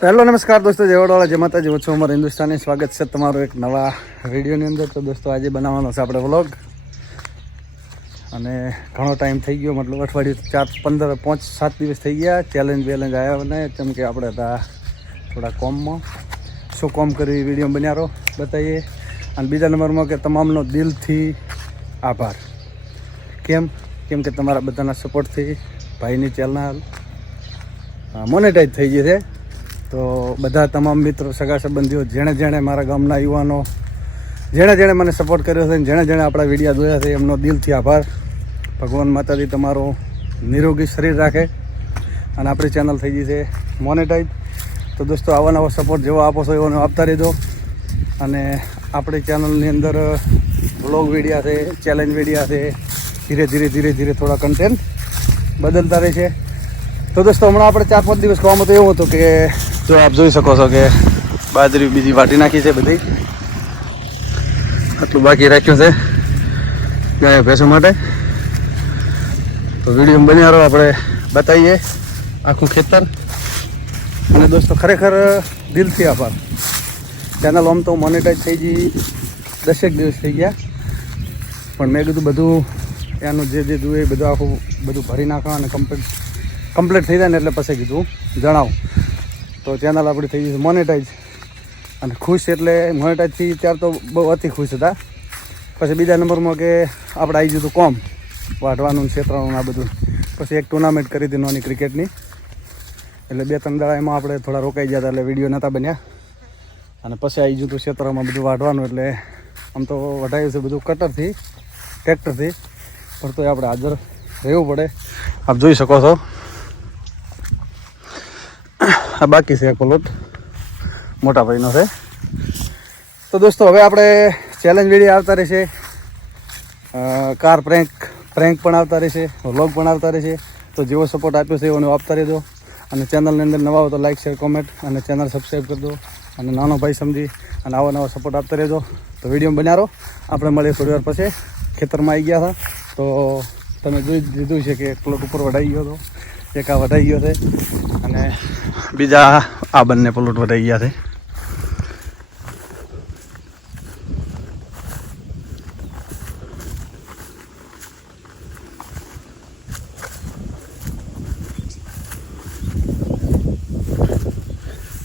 તો હેલો નમસ્કાર દોસ્તો, જેવડવાળા જય માતાજી, હું છું અમારા હિન્દુસ્તાની. સ્વાગત છે તમારું એક નવા વિડીયોની અંદર. તો દોસ્તો આજે બનાવવાનો છે આપણે વ્લોગ, અને ઘણો ટાઈમ થઈ ગયો, મતલબ અઠવાડિયું 5-7 દિવસ થઈ ગયા. ચેલેન્જ આવ્યા ને, કેમ કે આપણે હતા થોડા કોમમાં. શું કોમ કરી વિડીયો બનાવો બતાવીએ. અને બીજા નંબરમાં કે તમામનો દિલથી આભાર. કેમ કે તમારા બધાના સપોર્ટથી ભાઈની ચેનલ મોનેટાઈઝ થઈ ગઈ છે. તો બધા તમામ મિત્રો, સગા સંબંધીઓ, જેણે મારા ગામના યુવાનો, જેણે મને સપોર્ટ કર્યો છે, જેણે આપણા વિડીયો જોયા છે, એમનો દિલથી આભાર. ભગવાન માતાજી તમારો નિરોગી શરીર રાખે અને આપણી ચેનલ થઈ ગઈ છે મોનેટાઈઝ. તો દોસ્તો આવા નવા સપોર્ટ જેવો આપો છો એવો આપતા રહેજો. અને આપણી ચેનલની અંદર વ્લોગ વિડીયા છે, ચેલેન્જ વિડીયા છે, ધીરે ધીરે થોડા કન્ટેન્ટ બદલતા રહે છે. તો દોસ્તો હમણાં આપણે 4-5 દિવસ ખાવામાં તો એવું હતું કે જો આપ જોઈ શકો છો કે બાજરી બીજી વાટી નાખી છે, બધી આટલું બાકી રાખ્યું છે ગાય ભેંસો માટે. તો વિડીયો બન્યા રહો, આપણે બતાવીએ આખું ખેતર. અને દોસ્તો ખરેખર દિલથી આભાર. ચેનલ આમ તો મોનેટાઈઝ થઈ ગઈ 10 દિવસ થઈ ગયા, પણ મેં કીધું બધું એનું જે જોઈએ એ બધું બધું ભરી નાખવા અને કમ્પ્લીટ થઈ જાય ને એટલે પછી કીધું જણાવું. તો ચેનલ આપણી થઈ ગઈ છે મોનેટાઈઝ, અને ખુશ એટલે મોનેટાઈઝ થઈ ત્યાર તો બહુ અતિ ખુશ હતા. પછી બીજા નંબરમાં કે આપણે આવી ગયું હતું કોમ વાઢવાનું, ક્ષેત્રનું આ બધું. પછી એક ટુર્નામેન્ટ કરી હતી નાની ક્રિકેટની, એટલે 2-3 દાડા એમાં આપણે થોડા રોકાઈ ગયા હતા, એટલે વિડીયો નહોતા બન્યા. અને પછી આવી ગયું હતું ક્ષેત્રમાં બધું વાઢવાનું. એટલે આમ તો વઢાયું છે બધું કટરથી, ટ્રેક્ટરથી, પણ તોય આપણે હાજર રહેવું પડે. આપ જોઈ શકો છો આ બાકી છે પ્લોટ, મોટા ભાઈનો છે. તો દોસ્તો હવે આપણે ચેલેન્જ વિડીયો આવતા રહેશે, કાર પ્રેન્ક પણ આવતા રહેશે, વ્લોગ પણ આવતા રહેશે. તો જેવો સપોર્ટ આપ્યો છે એવો આપતા રહેજો. અને ચેનલની અંદર નવા હો તો લાઈક, શેર, કોમેન્ટ અને ચેનલ સબસ્ક્રાઈબ કરી દો. અને નાનો ભાઈ સમજી અને આવા સપોર્ટ આપતા રહેજો. તો વિડીયો બનાવો, આપણે મળીએ થોડી વાર પછી. ખેતરમાં આવી ગયા હતા તો તમે જોઈ દીધું છે કે પ્લોટ ઉપર વઢાઈ ગયો હતો, એક આ વઢાઈ ગયો છે, અને બીજા આ બંને પ્લોટ વઢાઈ ગયા છે.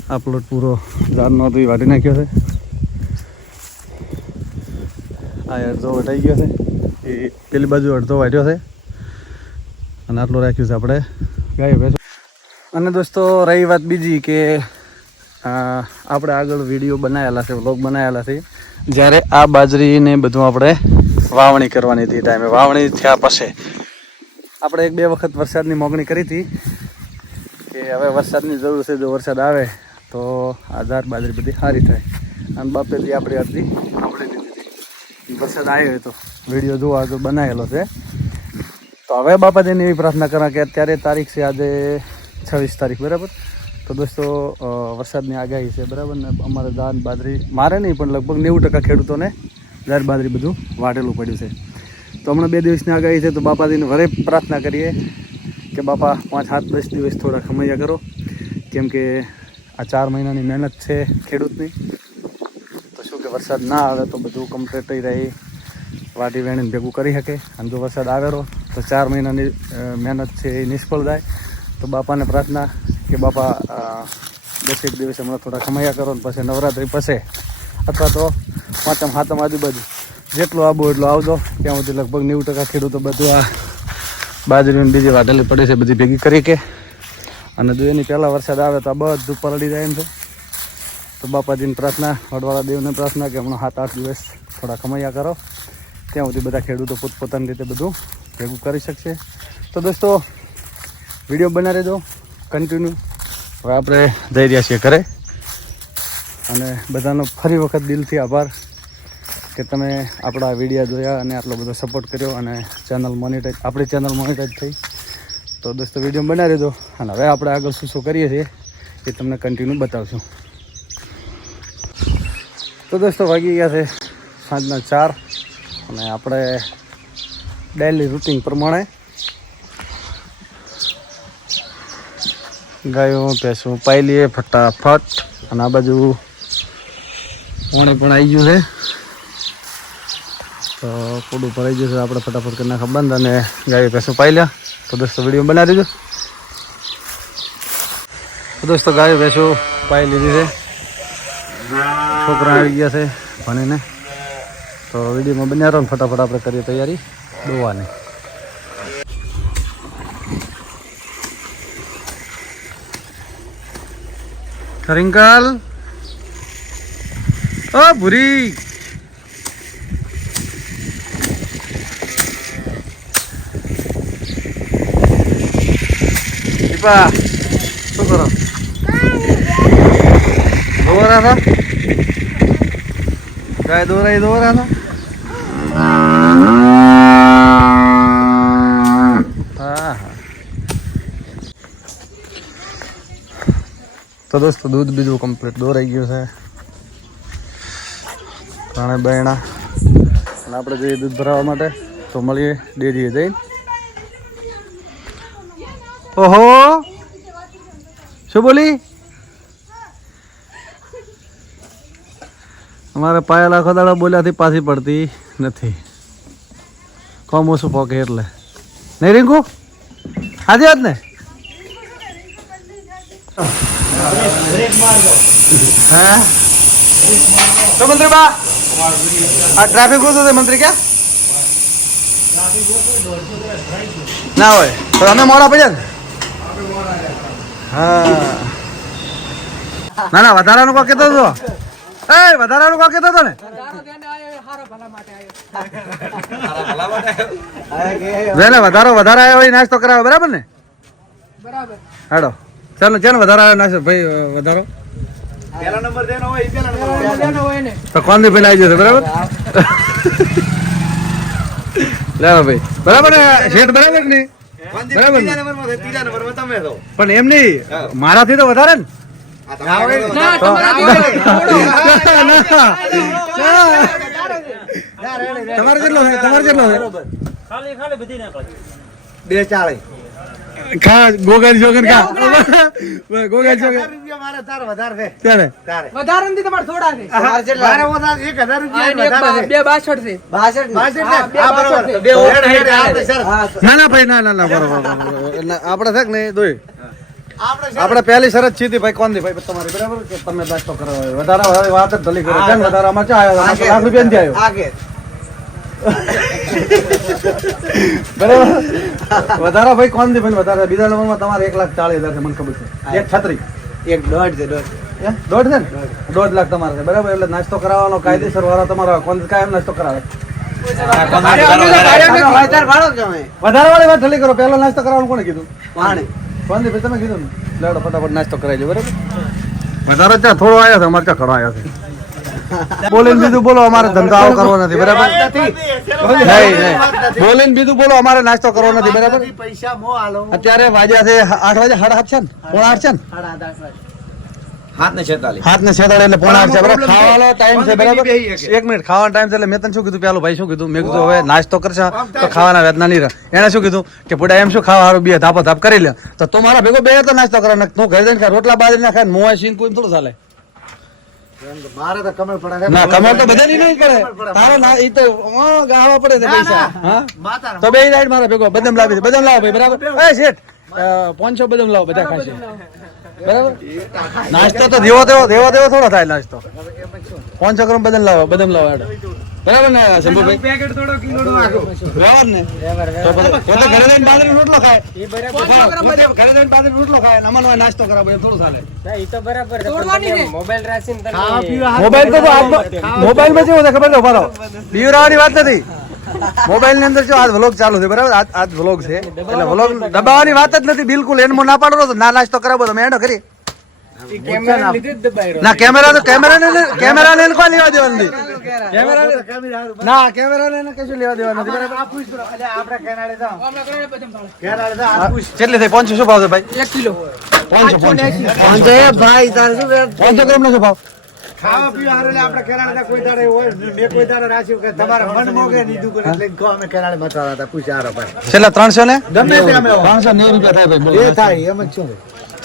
આ પ્લોટ પૂરો ઝાડનો હતો એ વાટી નાખ્યો છે. આ અડધો વઢાઈ ગયો છે, એ પેલી બાજુ અડધો વાટ્યો છે, અને આટલું રાખ્યું છે આપણે ગાય ભેંસો. અને દોસ્તો રહી વાત બીજી કે આપણે આગળ વિડીયો બનાવેલા છે, વ્લોગ બનાવેલા છે, જ્યારે આ બાજરીને બધું આપણે વાવણી કરવાની હતી. ટાઈમે વાવણી થયા પછી આપણે 1-2 વખત વરસાદની માગણી કરી હતી કે હવે વરસાદની જરૂર છે, જો વરસાદ આવે તો આ બાજરી બધી સારી થાય. અને બાપેથી આપણી અડધી સાંભળી દીધી. વરસાદ આવ્યો તો વિડીયો જોવા આગળ બનાવેલો છે. તો હવે બાપાજીને એવી પ્રાર્થના કરા કે અત્યારે તારીખ છે આજે 26 તારીખ, બરાબર. તો દોસ્તો વરસાદની આગાહી છે, બરાબર ને. અમારે દાળ બાજરી મારે નહીં, પણ લગભગ 90% ખેડૂતોને દાળ બાજરી બધું વાટેલું પડ્યું છે. તો હમણાં 2 દિવસની આગાહી છે. તો બાપાજીને વરે પ્રાર્થના કરીએ કે બાપા 5-7-10 દિવસ થોડા ખમૈયા કરો, કેમ કે આ 4 મહિનાની મહેનત છે ખેડૂતની. તો શું કે વરસાદ ના આવે તો બધું કમ્પ્લીટ થઈ રહી, વાટી વેણીને ભેગું કરી શકે. અને જો વરસાદ આવેલો તો 4 મહિનાની મહેનત છે એ નિષ્ફળ જાય. તો બાપાને પ્રાર્થના કે બાપા 10 દિવસ હમણાં થોડા ખમૈયા કરો, ને પછી નવરાત્રિ પછી અથવા તો 5મ 7મ આજુબાજુ જેટલું આવું એટલું આવજો. ત્યાં સુધી લગભગ 90% ખેડૂતો બધું આ બાજરીની બીજી વાટેલી પડી છે બધી ભેગી કરી કે. અને જો એની પહેલાં વરસાદ આવે તો આ બધું પલળી જાય એમ છે. તો બાપાજીની પ્રાર્થના, વડવાળા દેવને પ્રાર્થના કે હમણાં 7-8 દિવસ થોડા ખમૈયા કરો, ત્યાં સુધી બધા ખેડૂતો પોતપોતાની રીતે બધું ભેગું કરી શકશે. તો દોસ્તો વિડીયો બના રહેજો કન્ટિન્યુ. હવે આપણે જઈ રહ્યા છીએ ઘરે, અને બધાનો ફરી વખત દિલથી આભાર કે તમે આપણા વિડીયો જોયા અને આટલો બધો સપોર્ટ કર્યો, અને આપણી ચેનલ મોનેટાઈઝ થઈ. તો દોસ્તો વિડીયો બના રહેજો. અને હવે આપણે આગળ શું કરીએ છીએ એ તમને કન્ટિન્યુ બતાવશું. તો દોસ્તો વાગી ગયા છે સાંજના 4, અને આપણે ડેલી રૂટિન પ્રમાણે ગાયો ભેંસું પાઈ લઈએ ફટાફટ. અને આ બાજુ પાણી પણ આવી ગયું છે, તો પૂડું ભરાઈ ગયું છે. આપણે ફટાફટ કરી નાખા બંધ અને ગાયો ભેંસું પાઈ લ્યા. તો દોસ્તો વિડીયો બનાવી દેજો. તો દોસ્તો ગાયો ભેંસું પાઈ લીધી છે, છોકરા આવી ગયા છે ભણીને. તો વિડીયોમાં બન્યા રહો ને ફટાફટ આપણે કરીએ તૈયારી દોવાની. રિંકલ ઓ ભૂરી દીપા શું કરો? દોરા હતા ગાય દોરા હતા. તો દોસ્તો દૂધ બીજું કમ્પ્લીટ દોરાઈ ગયું છે. ત્રણે બહેણા અને આપણે જઈએ દૂધ ભરાવવા માટે. તો મળીએ ડેરીએ જઈને. ઓહો શું બોલી? અમારે પાયા લાખો દાડા બોલ્યાથી પાછી પડતી નથી. કોમ ઓછું પોકે એટલે નહીં રીંકુ આજે જ ને. હા તો મંત્રી બા આ ટ્રાફિક ઓછું છે મંત્રી ક્યાં ના હોય તો અમે મોડા પડ્યા ને. હા ના ના વધારાનું કોઈ કહેતો હતો. એ વધારાનું કોઈ કહેતો હતો ને. વધારો વધારે આવ્યો હોય નાસ્તો કરાવે બરાબર ને. બરાબર હાડો ચાલો ચાલો વધારે આવ્યો નાસ્તો ભાઈ વધારો પહેલા નંબર દેનો હોય પહેલા નંબર હોય ને તો કોણ થી પેલા આવી જશે બરાબર. લેવો ભાઈ બરાબર ને શેઠ બરાબર ને બરાબર પણ એમ નહીં મારાથી તો વધારે ને. તમારે કેટલો છે? તમારે કેટલો છે? બે ચાલે ખા ગોગલ જોગન ખા ગોગલ જોગન મારે તાર વધારે છે ત્યારે વધારે નથી તમારે થોડા છે મારે વધારે 1000 રૂપિયા વધારે છે 262 છે 62 આ બરાબર બે ના ના ભાઈ ના ના ના બરાબર આપણે છે કે નહીં દોય આપણે પહેલી શરત છે ભાઈ કોણ દી ભાઈ તમારી બરાબર કે તમે નાસ્તો કરો વધારે વાત જ ધલી કરો કેમ વધારે આમાં ચા આવ્યો લાખ રૂપિયા નથી આવ્યો આગે બરાબર વધારે ભાઈ કોણ દી ભાઈ વધારે બીજા નંબરમાં તમારે 1,40,000 છે મને ખબર છે. એક છત્રી એક દોઢ છે દોઢ છે ને 1.5 લાખ તમારે છે બરાબર. એટલે નાસ્તો કરાવવાનો કાયદેસર વાળો તમારો કોણ કાયમ નાસ્તો કરાવે વધારે વાળી વાત ધલી કરો. પહેલો નાસ્તો કરાવવાનું કોને કીધું? કોણ દી ભાઈ તમે કીધું ને લેવડો ફટાફટ નાસ્તો કરાવી દો બરાબર. વધારે ત્યાં થોડો આવ્યો છે અમારે ત્યાં ઘણો આવ્યો છે. બોલીને બીજું બોલો અમારે ધંધો આવો કરવો નથી બરાબર. નહીં બોલીને બીજું બોલો અમારે નાસ્તો કરવો નથી બરાબર. અત્યારે વાગ્યા છે 8 વાગે 7:30 છે ને 7:30 છે ને 7:46 એટલે 7:45 છે બરાબર. ખાવાનો ટાઈમ છે બરાબર. 1 મિનિટ ખાવાનો ટાઈમ છે એટલે મેં તને શું કીધું પેલો ભાઈ શું કીધું મેં કીધું હવે નાસ્તો કરશે તો ખાવાના વેદના નહીં રહે. એને શું કીધું કે પુડા એમ શું ખાવા હારું બે ધાપો ધાપ કરી લે તો તું મારા ભેગો બે તો નાસ્તો કરે ને તું ઘરે જઈને રોટલા બાજરી ના ખાય મોવા સીન કોઈ થોડું ચાલે. મારે તો કમર પડે ના કમર તો બધાની નહીં પડે તારો ના ઈ તો ગાવા પડે છે પૈસા. હા તો બે રાઈડ મારા ભેગો બદામ લાવી બદામ લાવો ભાઈ બરાબર. એ શેઠ 500 બદામ લાવો બધા ખાશે બરાબર. નાસ્તો તો દેવો થોડો થાય નાસ્તો. 500 ગ્રામ બદામ લાવો બરાબર ને શંભુભાઈ પેકેટ થોડો કિલો નો આખો બરાબર ને. તો ઘરે જઈને બાજરીનો રોટલો ખાય ઘરે જઈને બાજરીનો રોટલો ખાય અમનો નાસ્તો કરાવો એમ થોડું ચાલે. ઈ તો બરાબર મોબાઈલ રાખીને તમે મોબાઈલ તો મોબાઈલ માં કેવું છે ખબર છે ઉભારો બીવરાવાની વાત નથી. મોબાઈલ ની અંદર જો આજ વ્લોગ ચાલુ છે બરાબર. આજ વ્લોગ છે એટલે વ્લોગ દબાવવાની વાત જ નથી બિલકુલ. એને ના પાડો તો ના નાસ્તો કરાવો તમે એનો કરી ના કેમેરા તો કેમેરા ને કોઈ લેવા દેવાનું નથી. ના કેમેરા ને કશું લેવા દેવાનું નથી બરાબર. કેટલી થઈ 500 શું ભાવ છે ભાઈ? 1 કિલો 500 ભાઈ તારે શું 500 ગ્રામ નો શું ભાવ? ખાવા પીવા હારે આપણે કેરાળા કોઈ દાડે હોય મે કોઈ દાડે રાખ્યું કે તમારા મન મોગે નીધું કરે એટલે કો અમે કેરાળે મચાવા હતા પૂછારો ભાઈ. છેલ્લા 300 ને ગમે તે અમે 590 રૂપિયા થાય ભાઈ. એ થાય એમ જ શું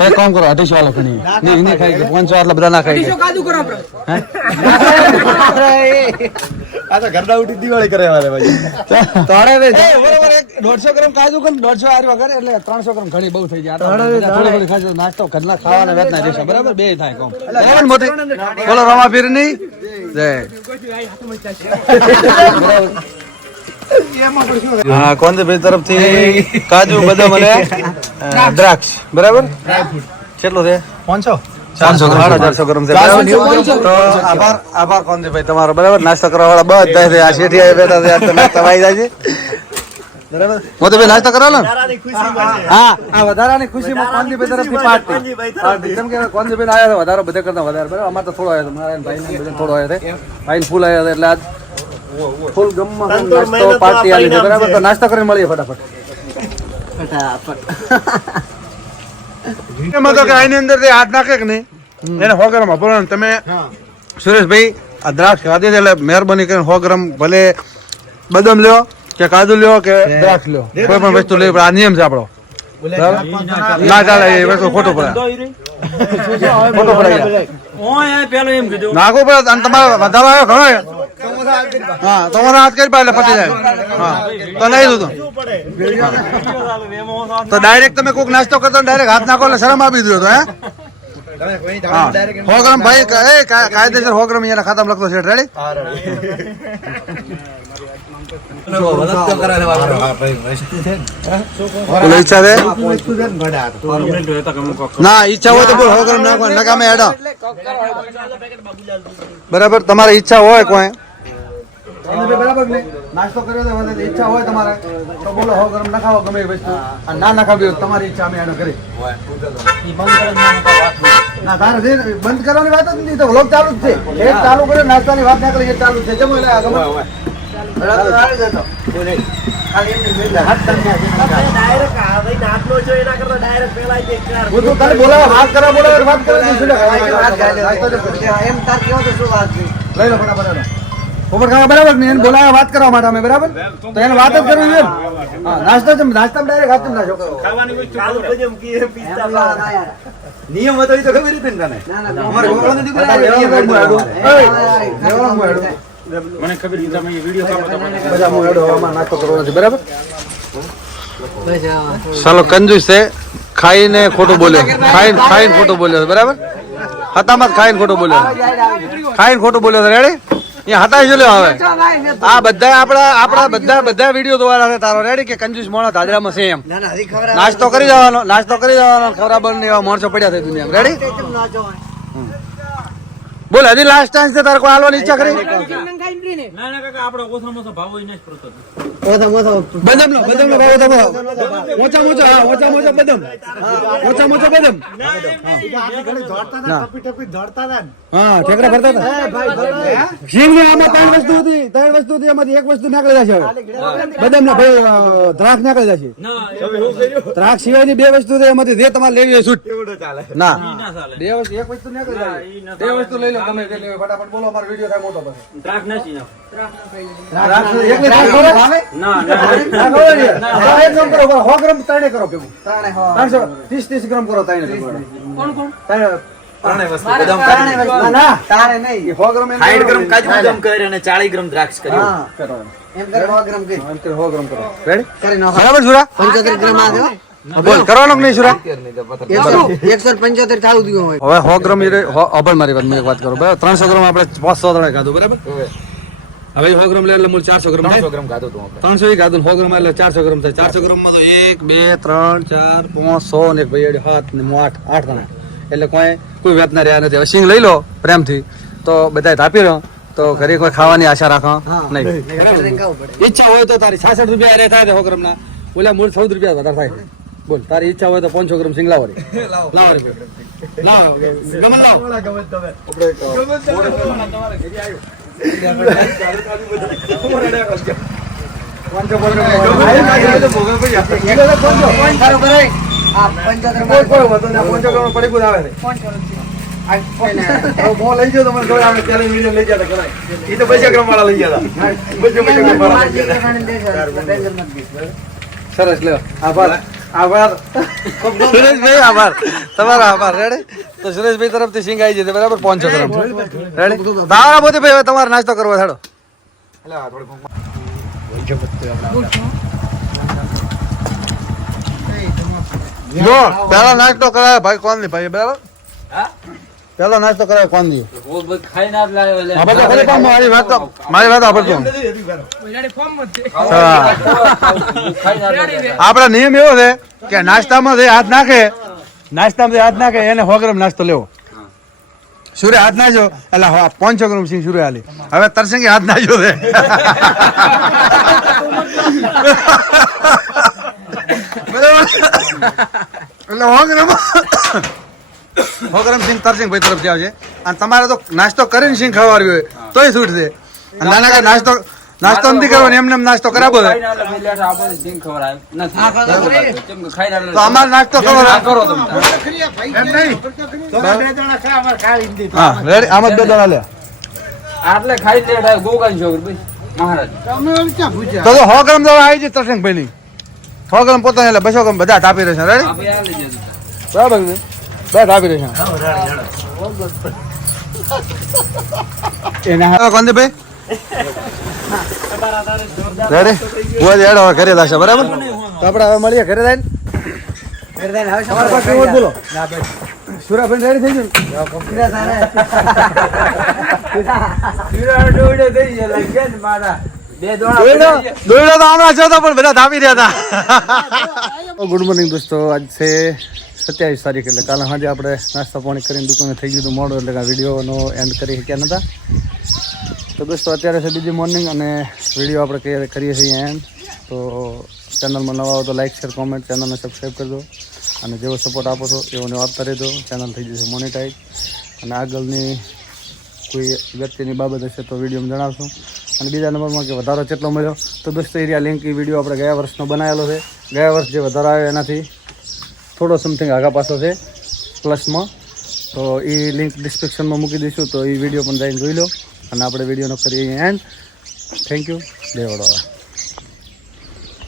તો એક કામ કરો 250 વાળો ખણી નહીં ખાઈ ગયો 500 આટલા બધા ના ખાઈ કાજુ કરો આપણે આ તો ઘરના ઉઠી દિવાળી કરે વાલે ભાઈ તારે બરોબર 150 ગ્રામ કાજુ કર 150 આરી વગર એટલે 300 ગ્રામ ઘણી બહુ થઈ જાય થોડી થોડી ખાજો નાસ્તો ઘરના ખાવાના વેત ના રહેશે બરાબર બે થાય કામ બરાબર મોતી બોલો રમા પીરની જય હા કોંદભાઈ તરફથી કાજુ બદામ અને દ્રાક્ષ બરાબર કેટલો છે 500 400 ગ્રામ છે તો આભાર કોંદભાઈ તમારો બરાબર નાસ્તો કરવા વાળા બધા છે આ શેઠી આવી બેઠા છે આ નાસ્તા વાઈ જાય છે બરાબર મોતીભાઈ નાસ્તો કરો ને હા આ વધારાની ખુશીમાં કોંદભાઈ તરફથી પાર્ટી કેમ કે કોંદભાઈ આવ્યા હતા વધારે બધા કરતા વધારે બરાબર અમારે તો થોડો આવ્યો હતો મારા ભાઈ બધા થોડો આવ્યો છે ભાઈ ફૂલ આવ્યા હતા એટલે આજ ફૂલ ગમમાં નાસ્તો પાર્ટી આવી છે બરાબર તો નાસ્તો કરીને મળીએ ફટાફટ એમાં તો કે આની અંદર હાથ નાખે કે નહીં એને 100 ગ્રામ આપો તમે સુરેશભાઈ આ દ્રાક્ષ ખાધી એટલે મહેરબાની કરીને 100 ગ્રામ ભલે બદામ લ્યો કે કાજુ લ્યો કે દ્રાક્ષ લ્યો કોઈ પણ વસ્તુ લઈ આ નિયમ છે આપણો ના ચાલે એ વસ્તુ ખોટું પડે ખોટું પડે નાખવું પડે અને તમારે વધારો આવ્યો ઘણો હા તમારો હાથ કરી પાડે પતી જાય હા તો નહીં દઉં તો ડાયરેક્ટ તમે કોઈક નાસ્તો કરતો ડાયરેક્ટ હાથ નાખો એટલે શરમ આપી દો તો હે 100 ગ્રામ ભાઈ કાયદેસર 100 ગ્રામ એના ખાતામાં લખતો છે રેડી ઈચ્છા છે ના ઈચ્છા હોય તો 100 ગ્રામ નાખવા નકામે હેડો બરાબર તમારી ઈચ્છા હોય કોઈ બરાબર ને નાસ્તો કર્યો તો ઈચ્છા હોય તમારે તો બોલો 100 ગ્રામ નખાવો ગમે એ વસ્તુ ના નખાવી તમારી ઈચ્છા અમે એનો કરી ના તારે બંધ કરવાની વાત જ નથી તો વ્લોગ ચાલુ જ છે એક ચાલુ કર્યો નાસ્તાની વાત ના કરી એ ચાલુ છે જમો એટલે ગમે બરાબર ને એને બોલાવે વાત કરવા માટે અમે બરાબર તો એને વાત જ કરવી છે નાસ્તો નાસ્તા ડાયરેક્ટ હાથ નાખો નિયમ હતો એ તો ખબર હતી ને મને ખબર તમે વિડિયો નાસ્તો કરવાનો છે બરાબર ચાલો કંજૂસ છે ખાઈને ખોટું બોલ્યો ખાઈને ખોટું બોલ્યો બરાબર હતામાં ખાઈને ખોટું બોલ્યો રેડી અહીંયા હતાઈ જો હવે આ બધા આપણા બધા વિડીયો દ્વારા તારો રેડી કે કંજૂસ મોણો દાદરામાં છે એમ નાસ્તો કરી જવાનો ખરાબર ને એવા માણસો પડ્યા છે દુનિયામાં રેડી બોલ હજી લાસ્ટ ચાન્સ છે તારે કોઈ હાલવાની ઈચ્છા કરી બદામ નો ભાવ ઓછા બદામ હા ઠેકડા ભરતા હતા સિંગ ને આમાં ત્રણ વસ્તુ હતી એમાંથી એક વસ્તુ નીકળી જશે બદામ ના ભાઈ દ્રાક્ષ નીકળી જશે દ્રાક્ષ સિવાયની બે વસ્તુ છે એમાંથી જે તમારે લેવી હોય છૂટ ના બે વસ્તુ એક વસ્તુ નીકળી જાય બે વસ્તુ લઈ લો ગમે તે લેવી ફટાફટ બોલો અમારો વિડિયો થાય મોટો પછી દ્રાક્ષ નથી દ્રાક્ષ એક ની દ્રાક્ષ ના એક કામ કરો 100 ગ્રામ તાણે કરો ભેગું 30 ગ્રામ કરો તાણે કોણ ત્રણે વસ્તુ બદામ ના તારે નહીં 100 ગ્રામ 60 ગ્રામ કાજુ બદામ કરે અને 40 ગ્રામ દ્રાક્ષ કર્યો હા કરો એમ કરે 100 ગ્રામ કરી 100 ગ્રામ કરો રેડી કરી નાખો બરાબર સુરા 75 ગ્રામ આ દો બોલ કરવાનો કે નહીં સુરા 175 ચાલુ દીધો હોય હવે 100 ગ્રામ અબળ મારી વાત મેં એક વાત કરું બરાબર 300 ગ્રામ આપણે 500 તળે ખાધું બરાબર હવે 100 ગ્રામ લે એટલે મૂળ 400 ગ્રામ 300 ગ્રામ ખાધું તો 300 ખાધું 100 ગ્રામ એટલે 400 ગ્રામ થાય 400 ગ્રામ માં તો 1 2 3 4 5 100 ને ભાઈ 7 ને 8 તણા એટલે કોઈ વેત ના રહ્યા નથી હવે સિંગ લઈ લો પ્રેમથી તો બધા ધાપી રહ્યો તો ઘરે કોઈ ખાવાની આશા રાખો નહીં ઈચ્છા હોય તો તારી 66 રૂપિયા અરે થાય 100 ગ્રામ ના ઓલા મૂળ 14 રૂપિયા વધારે થાય બોલ તારી ઈચ્છા હોય તો 500 ગ્રામ સિંગ લાવો લાવો ગમન લાવો સરસ લે આભાર આભાર સુરેશભાઈ, આભાર તમારો આભાર. રેડી? તો સુરેશભાઈ તરફથી સિંગ આવી જશે બરાબર 500 ગ્રામ. રેડી? તારા મોદી ભાઈ હવે તમારે નાસ્તો કરવો હેડો. જો પેલા નાસ્તો કરાવે ભાઈ કોણ ની ભાઈ બરાબર. પેલો નાસ્તો કરાવે કોણ ની. મારી વાત સાંભળજો. આપડે નિયમ એવો છે કે નાસ્તામાં જે હાથ નાખે એને 100 ગ્રામ નાસ્તો લેવો. સૂર્ય હાથ નાખ્યો એટલે 500 ગ્રામ સિંગ સૂર્ય હાલી. હવે તરસંગી હાથ નાખ્યો છે બરાબર. એટલે 100 ગ્રામ સિંગ તરસિંગ ભાઈ તરફથી આવશે. અને તમારે તો નાસ્તો કરીને સિંગ ખવાડવી હોય તોય છૂટ છે. નાના કે નાસ્તો નથી કરવાનો, એમને એમ નાસ્તો કરાવો છે તો અમારે નાસ્તો કરો. હા રેડી. આમ જ 2 જણા લે તો 100 ગ્રામ દવા આવી જાય તરસિંગ ભાઈ ની. 100 ગ્રામ પોતાને એટલે 200 ગ્રામ બધા આપી રહેશે. રેડી? બરાબર ને? બસ આપી રહેશે. કોંદી ભાઈ રેડી? હું જ હેડો ઘરે જશે બરાબર. તો આપણે હવે મળીએ ઘરે જઈને. બોલો સુરાભાઈ રેડી થઈ ગયું. તો હમણાં છો પણ બધા ધાપી રહ્યા હતા. ગુડ મોર્નિંગ દોસ્તો. આજ છે 27 તારીખ એટલે કાલે સાંજે આપણે નાસ્તા પાણી કરીને દુકાને થઈ ગયું હતું મોડું એટલે કે વિડીયોનો એન્ડ કરી શક્યા નહોતા. તો દોસ્તો અત્યારે છે બીજી મોર્નિંગ અને વિડીયો આપણે કરીએ છીએ એન્ડ. તો ચેનલમાં નવા આવો તો લાઈક શેર કોમેન્ટ ચેનલને સબસ્ક્રાઈબ કરજો અને જેવો સપોર્ટ આપો છો એવો આપતા રહેજો. ચેનલ થઈ જશે મોનેટાઈઝ અને આગળની કોઈ અગત્યની બાબત હશે તો વિડીયોમાં જણાવશું. અને બીજા નંબરમાં કે વધારો કેટલો મળ્યો તો દોસ્તો એરિયા લિંક એ વિડીયો આપણે ગયા વર્ષનો બનાવેલો છે. ગયા વર્ષ જે વધારો આવ્યો એનાથી થોડો સમથિંગ આગા પાછો છે પ્લસમાં. તો એ લિંક ડિસ્ક્રિપ્શનમાં મૂકી દઈશું તો એ વિડીયો પણ જઈને જોઈ લો. અને આપણે વિડીયોનો કરીએ એન્ડ. Thank you. જય વડોદરા.